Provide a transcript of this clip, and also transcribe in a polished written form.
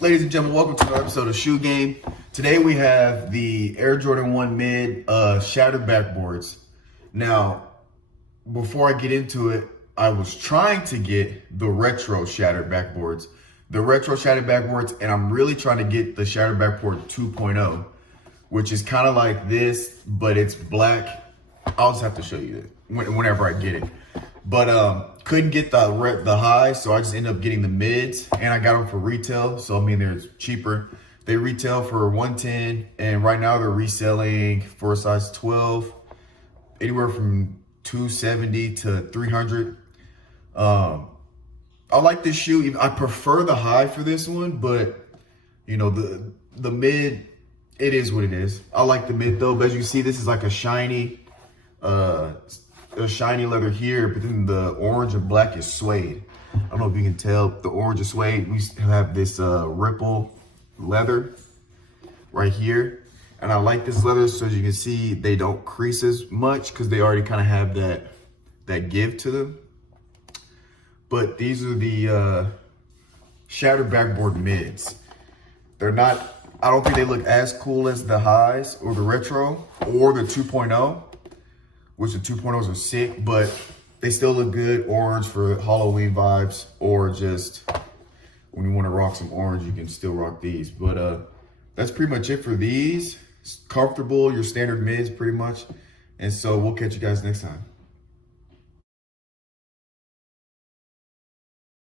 Ladies and gentlemen, welcome to another episode of Shoe Game. Today we have the Air Jordan 1 Mid Shattered Backboards. Now, before I get into it, I was trying to get the Retro Shattered Backboards. The Retro Shattered Backboards, and I'm really trying to get the Shattered Backboard 2.0, which is kind of like this, but it's black. I'll just have to show you it whenever I get it. But couldn't get the highs, so I just ended up getting the mids, and I got them for retail. So I mean, they're cheaper. They retail for 110, and right now they're reselling for a size 12, anywhere from 270 to 300. I like this shoe. I prefer the high for this one, but you know the mid, it is what it is. I like the mid though. But as you see, this is like a shiny leather here, but then the orange and black is suede. I don't know if you can tell, the orange is suede. We have this ripple leather right here, and I like this leather, so as you can see, they don't crease as much because they already kind of have that give to them. But these are the Shattered Backboard mids. They're not, I don't think they look as cool as the highs or the retro or the 2.0. which the 2.0s are sick, but they still look good. Orange for Halloween vibes, or just when you want to rock some orange, you can still rock these. But that's pretty much it for these. It's comfortable, your standard mids pretty much. And so we'll catch you guys next time.